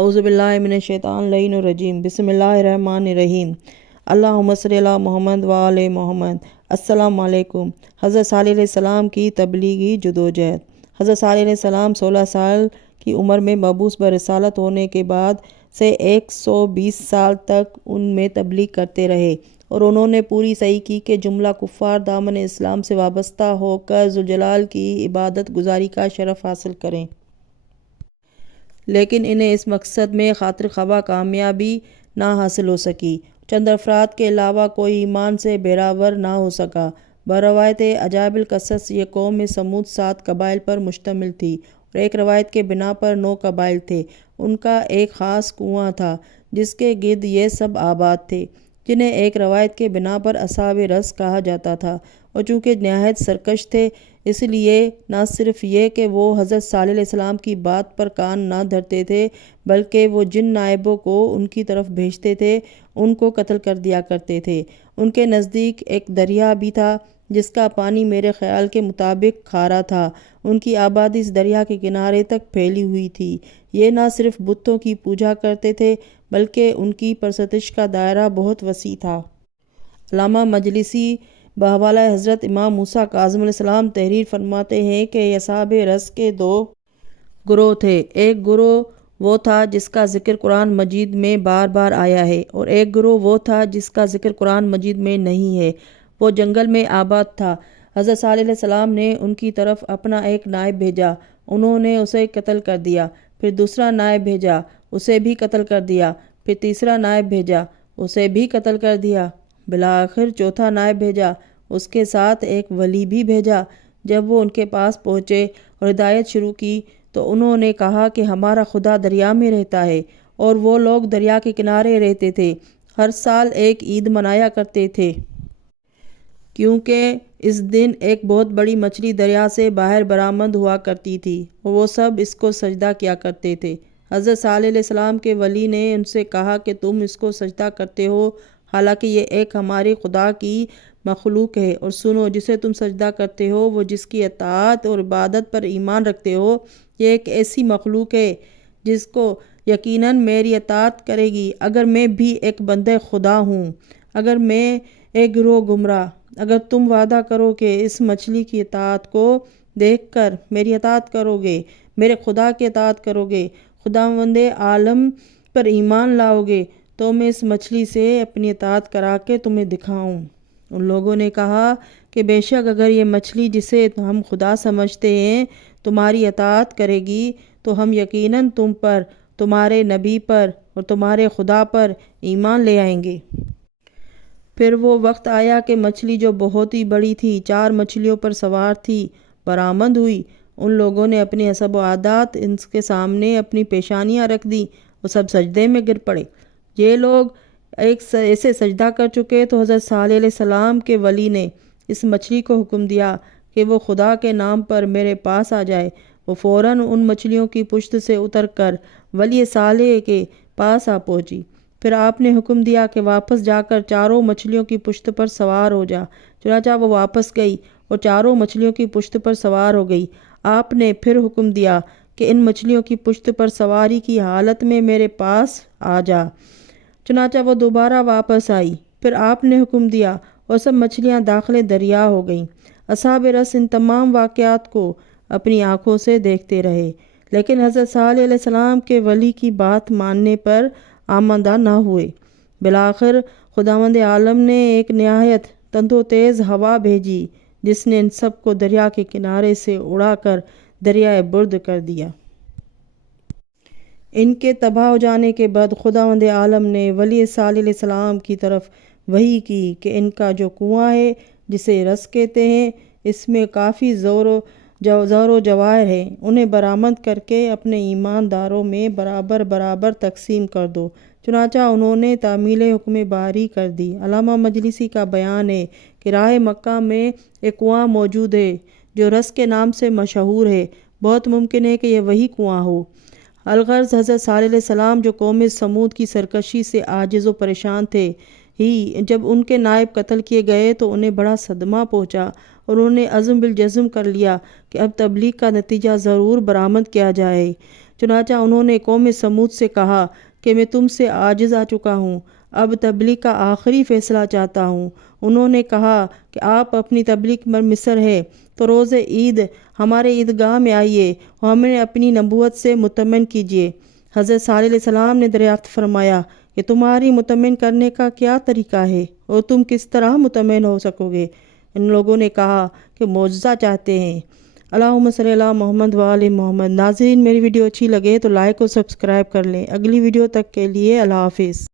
اعوذ باللہ من الشیطان اللعین الرجیم بسم اللہ الرحمن الرحیم اللہم صلی علی محمد و آل محمد۔ السلام علیکم۔ حضرت صالح علیہ السلام کی تبلیغی جدوجہد۔ حضرت صالح علیہ السلام 16 سال کی عمر میں مبعوث برسالت ہونے کے بعد سے 120 سال تک ان میں تبلیغ کرتے رہے، اور انہوں نے پوری سعی کی کہ جملہ کفار دامن اسلام سے وابستہ ہو کر ذوالجلال کی عبادت گزاری کا شرف حاصل کریں، لیکن انہیں اس مقصد میں خاطر خواہ کامیابی نہ حاصل ہو سکی۔ چند افراد کے علاوہ کوئی ایمان سے بہراور نہ ہو سکا۔ بروایت عجائب القصص یہ قوم سمود 7 قبائل پر مشتمل تھی، اور ایک روایت کے بنا پر 9 قبائل تھے۔ ان کا ایک خاص کنواں تھا جس کے گرد یہ سب آباد تھے، جنہیں ایک روایت کے بنا پر اصحاب رس کہا جاتا تھا، اور چونکہ نہایت سرکش تھے، اس لیے نہ صرف یہ کہ وہ حضرت صالح علیہ السلام کی بات پر کان نہ دھرتے تھے، بلکہ وہ جن نائبوں کو ان کی طرف بھیجتے تھے ان کو قتل کر دیا کرتے تھے۔ ان کے نزدیک ایک دریا بھی تھا جس کا پانی میرے خیال کے مطابق کھارا تھا۔ ان کی آبادی اس دریا کے کنارے تک پھیلی ہوئی تھی۔ یہ نہ صرف بتوں کی پوجا کرتے تھے بلکہ ان کی پرستش کا دائرہ بہت وسیع تھا۔ علامہ مجلسی بحوالہ حضرت امام موسیٰ کاظم علیہ السلام تحریر فرماتے ہیں کہ اصحاب رس کے 2 گروہ تھے۔ ایک گروہ وہ تھا جس کا ذکر قرآن مجید میں بار بار آیا ہے، اور ایک گروہ وہ تھا جس کا ذکر قرآن مجید میں نہیں ہے۔ وہ جنگل میں آباد تھا۔ حضرت صالح علیہ السلام نے ان کی طرف اپنا ایک نائب بھیجا، انہوں نے اسے قتل کر دیا۔ پھر دوسرا نائب بھیجا، اسے بھی قتل کر دیا۔ پھر تیسرا نائب بھیجا، اسے بھی قتل کر دیا۔ بالآخر چوتھا نائب بھیجا، اس کے ساتھ ایک ولی بھی بھیجا۔ جب وہ ان کے پاس پہنچے اور ہدایت شروع کی تو انہوں نے کہا کہ ہمارا خدا دریا میں رہتا ہے، اور وہ لوگ دریا کے کنارے رہتے تھے۔ ہر سال ایک عید منایا کرتے تھے، کیونکہ اس دن ایک بہت بڑی مچھلی دریا سے باہر برآمد ہوا کرتی تھی، اور وہ سب اس کو سجدہ کیا کرتے تھے۔ حضرت صالح علیہ السلام کے ولی نے ان سے کہا کہ تم اس کو سجدہ کرتے ہو، حالانکہ یہ ایک ہمارے خدا کی مخلوق ہے، اور سنو، جسے تم سجدہ کرتے ہو، وہ جس کی اطاعت اور عبادت پر ایمان رکھتے ہو، یہ ایک ایسی مخلوق ہے جس کو یقیناً میری اطاعت کرے گی، اگر میں بھی ایک بندہ خدا ہوں، اگر میں ایک گروہ گمراہ۔ اگر تم وعدہ کرو کہ اس مچھلی کی اطاعت کو دیکھ کر میری اطاعت کرو گے، میرے خدا کی اطاعت کرو گے، خداوند عالم پر ایمان لاؤ گے، تو میں اس مچھلی سے اپنی اطاعت کرا کے تمہیں دکھاؤں۔ ان لوگوں نے کہا کہ بے شک اگر یہ مچھلی جسے ہم خدا سمجھتے ہیں تمہاری اطاعت کرے گی تو ہم یقیناً تم پر، تمہارے نبی پر اور تمہارے خدا پر ایمان لے آئیں گے۔ پھر وہ وقت آیا کہ مچھلی جو بہت ہی بڑی تھی، 4 مچھلیوں پر سوار تھی، برآمد ہوئی۔ ان لوگوں نے اپنی حسب و عادات ان کے سامنے اپنی پیشانیاں رکھ دیں، وہ سب سجدے میں گر پڑے۔ یہ لوگ ایسے سجدہ کر چکے تو حضرت صالح علیہ السلام کے ولی نے اس مچھلی کو حکم دیا کہ وہ خدا کے نام پر میرے پاس آ جائے۔ وہ فوراً ان مچھلیوں کی پشت سے اتر کر ولی صالح کے پاس آ پہنچی۔ پھر آپ نے حکم دیا کہ واپس جا کر 4 مچھلیوں کی پشت پر سوار ہو جا۔ چنانچہ وہ واپس گئی اور 4 مچھلیوں کی پشت پر سوار ہو گئی۔ آپ نے پھر حکم دیا کہ ان مچھلیوں کی پشت پر سواری کی حالت میں میرے پاس آ جا۔ چنانچہ وہ دوبارہ واپس آئی۔ پھر آپ نے حکم دیا اور سب مچھلیاں داخل دریا ہو گئیں۔ اصحاب رس ان تمام واقعات کو اپنی آنکھوں سے دیکھتے رہے، لیکن حضرت صالح علیہ السلام کے ولی کی بات ماننے پر آمادہ نہ ہوئے۔ بالآخر خداوند عالم نے ایک نہایت تند و تیز ہوا بھیجی جس نے ان سب کو دریا کے کنارے سے اڑا کر دریائے برد کر دیا۔ ان کے تباہ ہو جانے کے بعد خداوند عالم نے ولی صالح علیہ السلام کی طرف وحی کی کہ ان کا جو کنواں ہے جسے رس کہتے ہیں، اس میں کافی زور و جواہر ہے، انہیں برآمد کر کے اپنے ایمانداروں میں برابر برابر تقسیم کر دو۔ چنانچہ انہوں نے تعمیل حکم باری کر دی۔ علامہ مجلسی کا بیان ہے کہ راہ مکہ میں ایک کنواں موجود ہے جو رس کے نام سے مشہور ہے، بہت ممکن ہے کہ یہ وہی کنواں ہو۔ الغرض حضرت صالح علیہ السلام جو قوم سمود کی سرکشی سے عاجز و پریشان تھے ہی، جب ان کے نائب قتل کیے گئے تو انہیں بڑا صدمہ پہنچا، اور انہوں نے عزم بالجزم کر لیا کہ اب تبلیغ کا نتیجہ ضرور برآمد کیا جائے۔ چنانچہ انہوں نے قوم سمود سے کہا کہ میں تم سے عاجز آ چکا ہوں، اب تبلیغ کا آخری فیصلہ چاہتا ہوں۔ انہوں نے کہا کہ آپ اپنی تبلیغ پر مصر ہے تو روز عید ہمارے عیدگاہ میں آئیے اور ہمیں اپنی نبوت سے مطمئن کیجیے۔ حضرت صالح علیہ السلام نے دریافت فرمایا کہ تمہاری مطمئن کرنے کا کیا طریقہ ہے اور تم کس طرح مطمئن ہو سکو گے؟ ان لوگوں نے کہا کہ معجزہ چاہتے ہیں۔ اللہم صلی علی محمد و آل محمد۔ ناظرین، میری ویڈیو اچھی لگے تو لائک اور سبسکرائب کر لیں۔ اگلی ویڈیو تک کے لیے اللہ حافظ۔